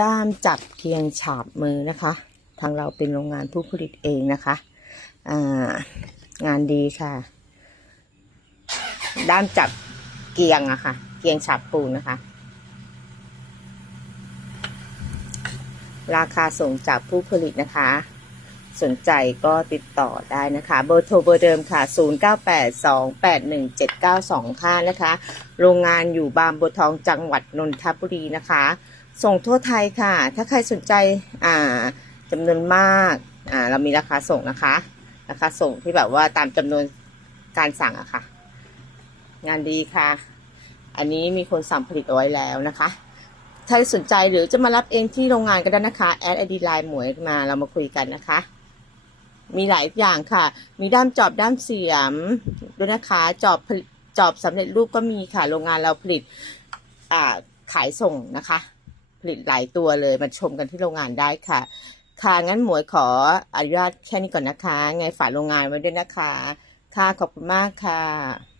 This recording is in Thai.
ด้ามจับเคียงฉาบมือนะคะ ทางเราเป็นโรงงานผู้ผลิตเองนะคะางานดีค่ะ ด้ามจับเกียงอะค่ะ เกียงฉาบปูนนะคะ ราคาส่งจากผู้ผลิตนะคะ สนใจก็ติดต่อได้นะคะ เบอร์โทรเบอร์เดิมค่ะ 0982817925นะคะ โรงงานอยู่บางบัวทองจังหวัดนนทบุรีนะคะ ส่งทั่วไทยค่ะ ถ้าใครสนใจอ่าจำนวนมากอ่าเรามีราคาส่งนะคะ ราคาส่งที่แบบว่าตามจำนวนการสั่งอะค่ะ งานดีค่ะ อันนี้มีคนสั่งผลิตเอาไว้แล้วนะคะถ้าสนใจหรือจะมารับเองที่โรงงานก็ได้นะคะ แอดไอดีไลน์หมวยมาเรามาคุยกันนะคะ มีหลายอย่างค่ะ มีด้ามจอบด้ามเสียมด้วยนะคะจอบจอบสำเร็จรูปก็มีค่ะ โรงงานเราผลิตขายส่งนะคะ ผลิตหลายตัวเลยมาชมกันที่โรงงานได้ค่ะ ค่ะงั้นหมวยขออนุญาตแค่นี้ก่อนนะคะ ไงฝากโรงงานไว้ด้วยนะคะ ค่ะขอบคุณมากค่ะ